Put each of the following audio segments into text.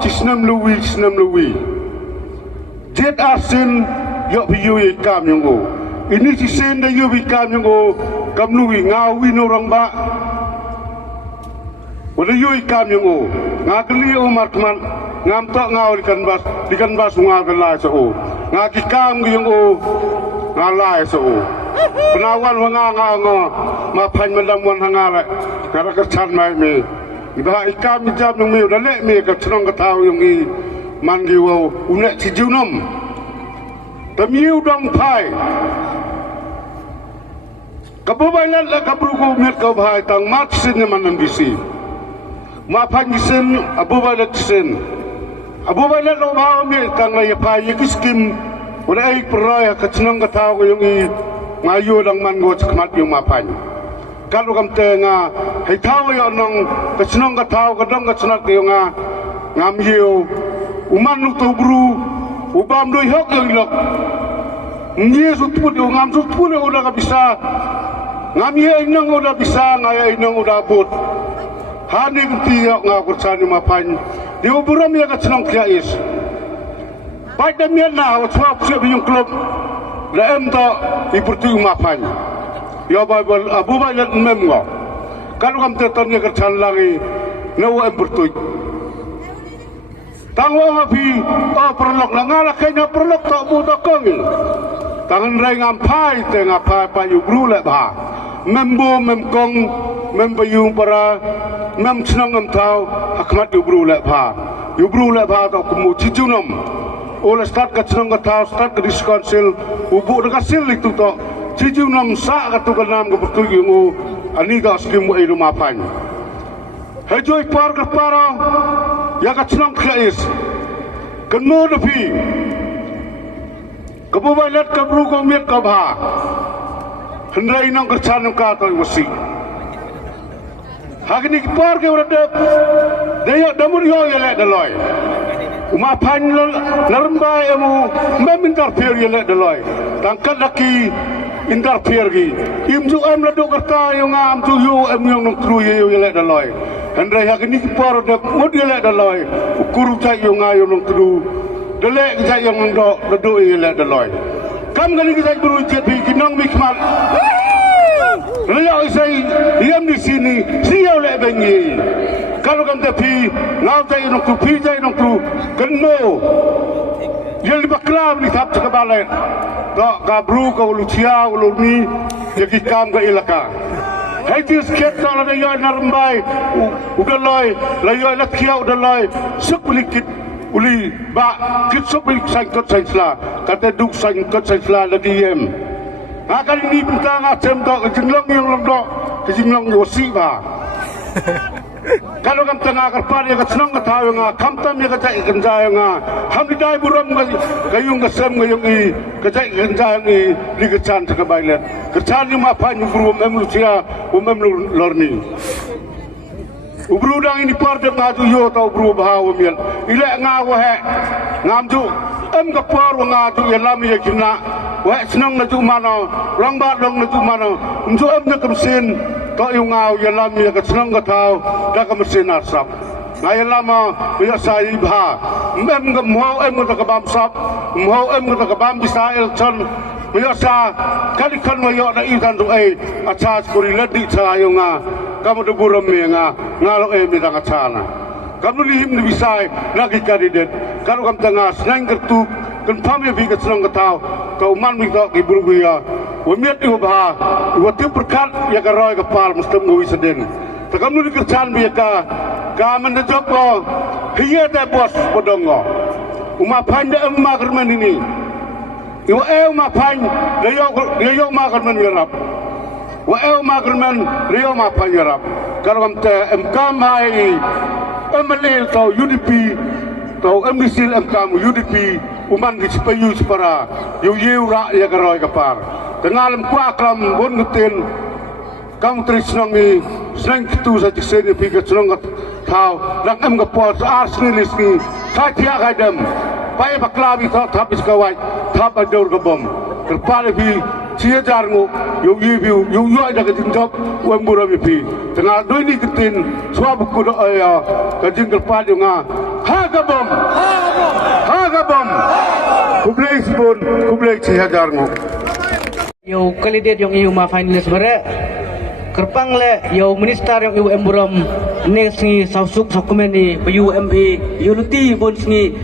Cisnam Lui. Jet asin yok piyu ikam yang go. Ini cisen dah yok ikam yang go. Kam Lui ngawin orang ba. Wala yok ikam yang go. Ngakeli Umar teman ngam tak ngaw dikan bas ngagalai so. Ngakikam yang go ngalai so. Penawan wanga mapan mendamuan hangala. Karena kercan mai me. Ibarat ikam jam yang me dah lek me kercan ketau yang i mandi wow unek cijunom. Tamiu dong pai. Kabubayan la kabruko met kau bahai tang mat sin manan bisi. Mapan sin abubayan sin. Abubayan lo bahau me tang la pai yikiskim. Udah ai perai kercan ketau yang i ngayu dang man go cekmat yung mapan. Kalau kam tengah hai tahu yang nong kesenong ketau kedong kesenat yung ngam hiu uman lu tubru ubam doi hok yang ilok ngie sutput yung ngam sutput yang udah bisa ngam hiu inang udah bisa ngaya inang udah abut hani kenti yok ngakursan yung mapan di uburam yang kesenong kiais baik demian na wacwap siap yung klub laem to iperti yung mapan ya Bible Abu Bakar memang kalau kamu tertanya kerjaan lagi nawa bertuj tangwa hafi perlok langala kena perlok tak buta kongil tangan rai ngampai tengah pai yubru le bah membo memkong membayung para mem senang ngam hakmat yubru le bah tak kemu cijunom oleh start ke senang ketau start ke diskonsil ubu dekat sil itu tak Ciju nam sa katu kanam ke pertugi mu ani ka skim mu rumah pan. Hejoi par ke para ya ka senang khais. Kenu depi. Kebubalat ke bru ko miet ka bha. Hendrai nang kercan ka to wasi. Hagni par ke urade daya damur yo yele daloi. Uma pan larmbai emu memintar pier yele daloi. Tangkat laki interfere gi imju am la do kerta yo ngam tu yo am yo nong tru yo le daloi hendrai ha ni por de mod yo le daloi ukuru cha yo nga yo nong tru dele cha yo nong do yo le daloi kam gali gi sa buru jet bi kinong mikmal Lalu saya diam di sini, siapa le bengi. Kalau kamu tapi ngau tay nong tu, pi tay nong tu, keno. Yang lebih kelab ni thap cakabalet. Tak kabru kau lucia ulu ni, jadi kam ke ilaka. Hai tu sekiat tak ada yang narmbai, udah loy, layu nak kiau udah loy, sepelikit. Uli ba kit sepelik sangkut sangsla, kata duk sangkut sangsla lagi yem. Akan ini kita ngacem tak kejenglang yang lembok, kejenglang yosi ba. Kalau kamu tengah kerpan yang kesenang ketahui nga, kamtam yang kecai kenjai nga, hamidai buram kayung kesem kayung i, kecai kenjai i, di kecan sekebailet. Kecan yang apa yang beruam emlucia, emlu lorni. Ubrudang ini parde ngaju yo tau berubah wamian. Ilek ngawahe, ngamju, kepar ngaju yelam ya kina. Wah senang naju mana, orang bat long naju mana, untuk nak mesin, tak yung ngau yelam ya kesenang ketau, dah mesin asap. Ngaya lama biasa ibha, mau kita kebamsap, mau kita kebam bisa elcon, biasa kali kan mayo na ikan tu acas kuri ledi cahayong kamu tu buram ngalok minta kacana. Kamu lihim ni bisa lagi kandidat, kalau kamu tengah senang kertuk, kan pamnya bikin senang ketau. Kau man minta kiburu dia, wamiat ibu bah, ibu tiup berkat ya keroy kepal mesti mengui sedeng. Takkan lu dikerjaan biaka, kami menjawab kau, hiya dah bos podongo, umapanya emak kerman ini, ibu umapanya, dia makan menyerap, umak kerman dia makan menyerap. Kalau kamu emkamai, emelil tau UDP, tau emisil emkamu UDP. Uman di sepayu separa, yu rak ya keroy kepar. Tengalam kuaklam bon ngetin, kamu tersenang ni, senang itu saja seni pikir senang kau, dan kepot arsnilis ni, kai tiak kadam, pai baklabi tak habis kawai, tak adur kebom. Kerpal lebih chia jarngo yo yibiu yo yo ada ke jingjop wembura bipi tengah doi ni ketin suabu kudo aya ke jingkel pad yo nga hagabom kublai sibon kublai chia jarngo yo kandidat yang iu ma finalis bare kerpang le yo minister yang iu emburam ne singi sausuk dokumen ni pu MP unity bon singi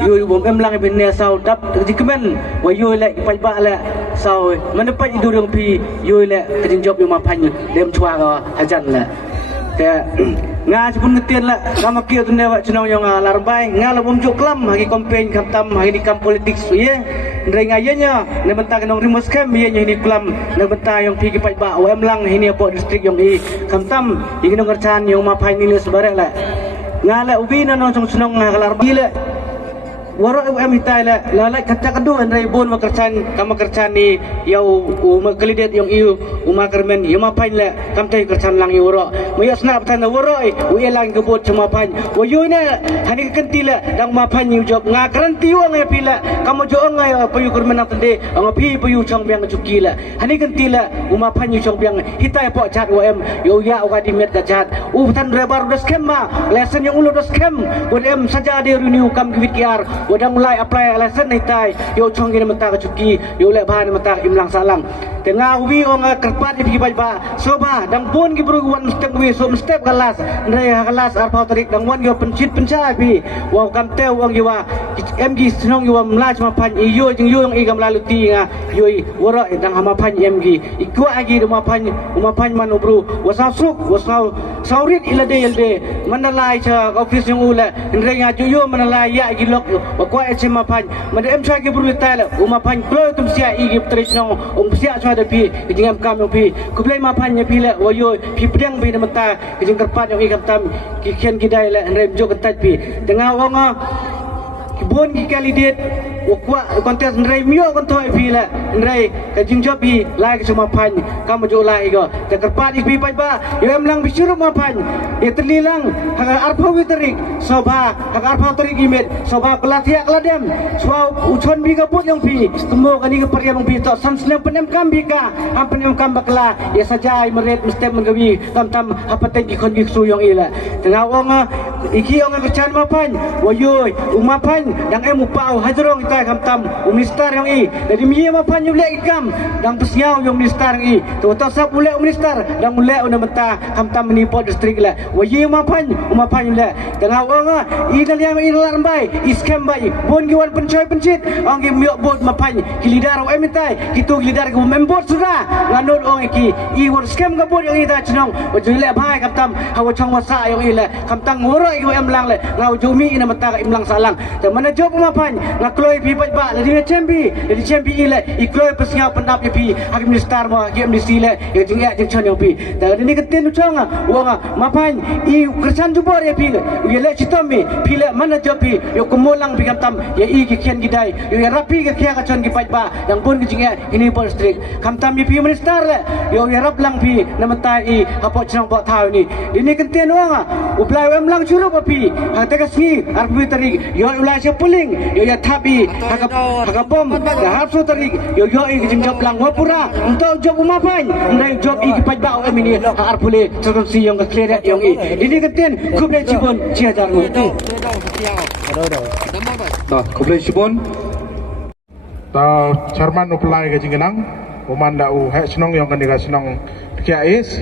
yo bom emlang ben ne sau dap dokumen wa yo le pai ba le sau menepai idu yang pi yo le kedin job yo ma pan dem chua ga hajan le te nga pun ngetien la kama kieu tu ne wa cunong yang larbai nga la bom juk klam hagi campaign kamtam hagi di kam politik ye ndai ngayanya ne benta kenong rimus kem ye ni klam ne benta yang pi ki pai ba wa emlang hini po district yang i kamtam ing nong kerchan yang ma pai ni le sebare la nga la ubi na no cunong nga larbai le waro UM hitai la la kacak kadu andai bon makercan kama kercan ni yau makalidet yang iu umakermen yama pain le kamtai kercan lang iu waro moya snap tan waro we lang kebot cuma pain wayu ne hani kenti le dang ma pain iu job nga garanti wang e pila kamu jo ngai payu kermen tande ang pi payu chong biang cuki le hani kenti le uma pain iu chong biang hitai po chat UM yo ya uga di met chat tan rebar dos kemma lesson yang ulu dos kem UM saja di renew kam kwitr wadang mulai apply lesson ni tai yo chong gina mata cuki yo le bahan mata imlang salang tengah ubi ong kerpat di bagi ba soba dang pun ki bru wan step wi so step kelas ndai kelas arpau tarik dang wan yo pencit pencai bi wa kam teu ong yo MG senong yo mlaj ma pan iyo jing yo ong igam lalu ti nga yo woro dang hama pan MG ikwa agi ma pan man bru wasau suk wasau saurit ilade manalai cha office yang ula ndai nga yo manalai ya agi lok kwa echema pan made em chai ke bru tala uma pan klo tum sia igi trisno ong sia chwa de pi jingam kam yo pi kublai ma pan ye pi le wo yo pi pedang bi namata jing kerpat yo igam tam ki khen gidai le rem jo ketat pi tengah wong bon ki kandidat wakwa kontes ndrai mio kontoi pi le ndrai ka jingjo pi lai ke cuma pan kam jo lai go te kerpat pi pai ba yo em lang bichuru ma pan ye terlilang haga arpau witerik soba haga arpau terik imet soba kelatia keladem swau uchon bi kaput yang pi temo kani ke periam pi to samsne penem kam bi ka am penem kam bakla ye saja meret mesti mengawi tam apa tegi kon bi su yang ila tengah wong iki ong kerjaan ma pan woyoy uma pan yang upau hajrong tai kamtam minister yang i dari mi ma pan yule ikam dang pesnyau yang minister yang i to sap ule minister dang ule una menta kamtam ni pot district la woyi ma pan uma pan yule tengah wong i kalian i lambai iskem bai bon giwan pencoi pencit ong gi miok bot ma pan ki lidar o emitai kitu lidar ke member sudah nganut ong iki i wor scam ka bot yang i ta chnong wojule bhai kamtam hawo chong wasa yang i la kamtang ngoro i em lang le ngau jumi ina mata imlang salang te mana job ma pan ngakloi pi ba le di champi ile i kloi pesnya pendap pi hak minister ma game di sile ye jing ya jing chon yang pi te ni ketin chong wong ma pan i kersan jubor ye pi ye le chitomi pi le mana job pi yo kumolang pi kamtam ye i ki kian gidai yo ya rapi ke kia ka chon ki ba yang pun ki jing ya ini pol district kamtam pi minister le yo ya rap lang pi namata i apo chong bo thau ni ini ketin wong uplai wem lang churu pi hang te ka si arbi tarik yo ulai se puling yo ya thabi haka bom ya hapsu tarik yo i jing job lang wapura untuk job uma pan ndai job i ki ba o mini ar pule chon si yang ka clear yang i ini ketin kublai cibon cia jangu kublai cibon ta charman uplai ke jingenang umanda u he senong yang kan senong kia is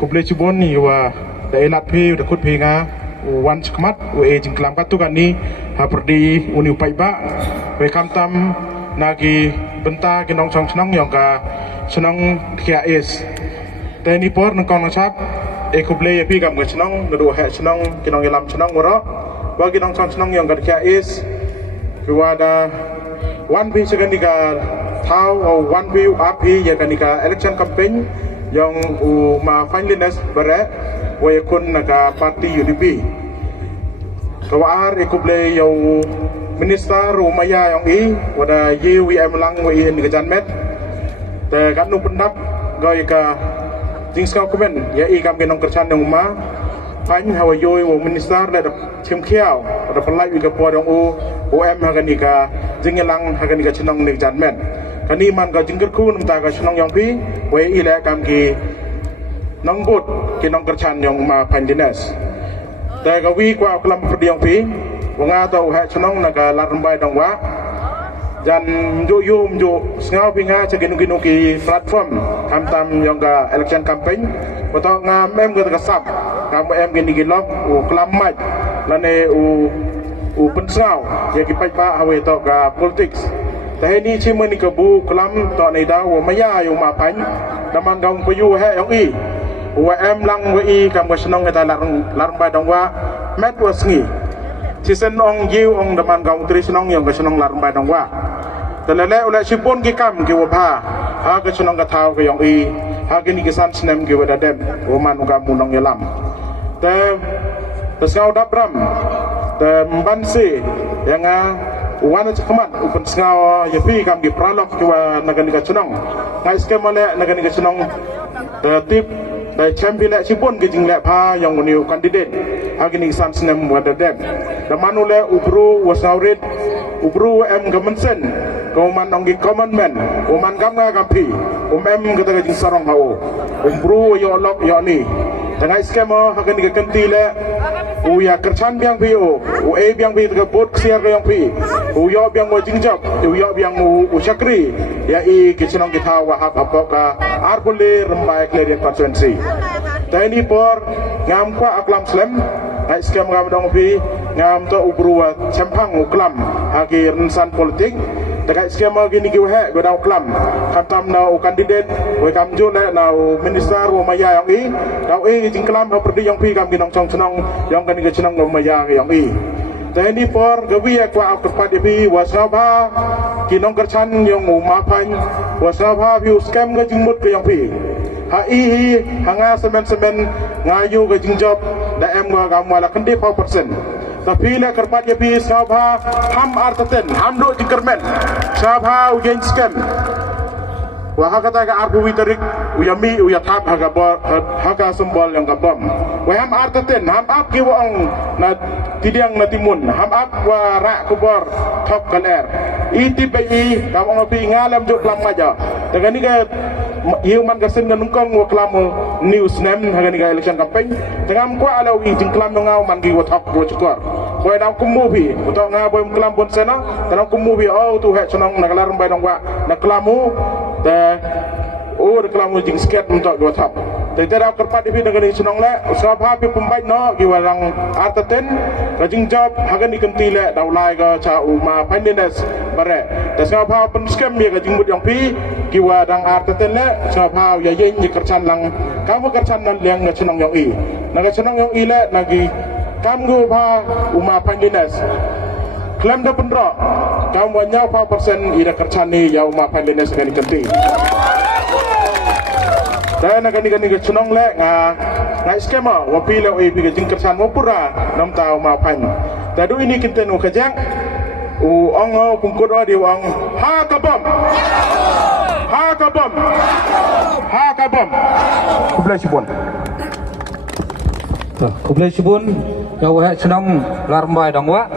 kublai cibon ni wa da elat pi da kut pi nga wan skmat we jingklam katu kan ni haperdi uni upai ba we kamtam nagi benta kinong chong senong yang ka senong kia is teni por nang kong sap e kublai pi kam ga senong ndu he senong kinong ilam senong woro wa kinong chong senong yang ka kia is wada one pi segan diga thau o one pi api ya kanika election campaign yang ma finalist bare wayakun naga parti UDP kawar ikuble yaw minister umaya yang i wada yewi emlang wa i ni janmet te kanu pendap gay ka jingskau komen ya i kam genong kersan yang uma pan hawa yoy wa minister da tim khiao da palai wi ka por yang UM haganika jingelang haganika chinong ni janmet kani man ka jingker ku nam ta ka senong yang pi we ile kam ki nong but ki nong kerchan yang ma pan dinas ta ka wi kwa kelam perdiang pi wanga tau ha senong na ka larmbai dong wa dan jo yum jo ngau pinga ceginu ki platform tam yang ga election campaign beto ngam em ga sap ngam em gini gilok u kelamat lane u pensau ya ki pai ba hawe to ga politics tapi ni cuma ni kebu kelam to ni da wo maya yung ma pan daman gong pu he yong i wa em lang wa i kam ga senong ga larang ba dong wa met was ngi ci sen ong yiu ong daman gong tri senong yang ga senong larang ba dong wa telele oleh sipun ki kam ki wa pha ha ga senong ga thau ga yong i ha ki ni ki san snem ki wa da dem wo man ga mu nong yelam te ngau dabram te mbansi yang wana cakamat upan ngau ya pi kam ki pralok ki wa nagani ga senong ngai skem ole nagani ga senong tip dai champion le sipun ki jing le pha yang uniu kandidat ha ki ni san snem wa da dem da manule ubru wa saurit ubru em gamensen koman onggi common man koman gamga gampi em kata jing sarong hao ubru yo lok yo ni tangai skema hakan ni kenti le ya kerchan biang pi u biang pi ke bot siar yang pi yo biang mo jingjap yo biang u chakri ya i kichonong kita wa hak apa ka arbole rembai clear constituency tani por ngam kwa aklam slam ngai skema ngam dong pi ngam to ubru wa champang uklam hagi rensan politik dekat skema gini ki he go daw klam khatam na kandidat we kam jo le na minister wo maya yang i daw jing klam ha perdi yang pi kam ginong chong chnong yang kan ga chnong wo maya yang i tani por gawi kwa ak pat bi wasaba kinong kerchan yang ma pan wasaba view scam ga jing mut ga yang pi ha i hanga semen ngayu ga jing job da em ga wala kendi 4% tapi le kerpat ye pi sabha ham artaten ham do jikermen sabha ujen scam wa hakata ga arbu witarik uyami uyatap haga sembol yang gabam wa ham artaten ham ap ki wong na tidiang na timun ham ap wa ra kubor top kaler iti pi kam ong pi ngalam jo klam maja daga ni ga yêu man gasen ngan kong wa klam news nem haga ni ga election campaign tengam kwa ala wi jing klam ngau man gi wa thok wa chukor ko dam kumu bi uto nga boy klam bon sena tanam kumu bi oh tu he chonong nagalar mbay dong wa na klamu te o klamu jing sket untuk wa thap te tera kerpat bi dengan chonong le sabha bi pumbai no gi wa lang ataten ka jing job haga ni kenti le daw lai ga cha u ma pandines bare te sabha pen scam mi ga jing mut yang pi ki wa dang ataten le sabha ya yin ni kerchan lang kamu kerchan nan leng ga chonong yang i na ga chonong yang i le nagi kamu ba uma pandines klaim da pendro kamu wanyau 4% ida kercani ya uma pandines gani kenti dan gani chunong le nga skema wa pile oi bi jing kercan mo pura nam ta uma pan tadu ini kita no kajang ong pungkut di ong ha kabam kublai sibon kublai sibun ya wa senang larmbai dong wa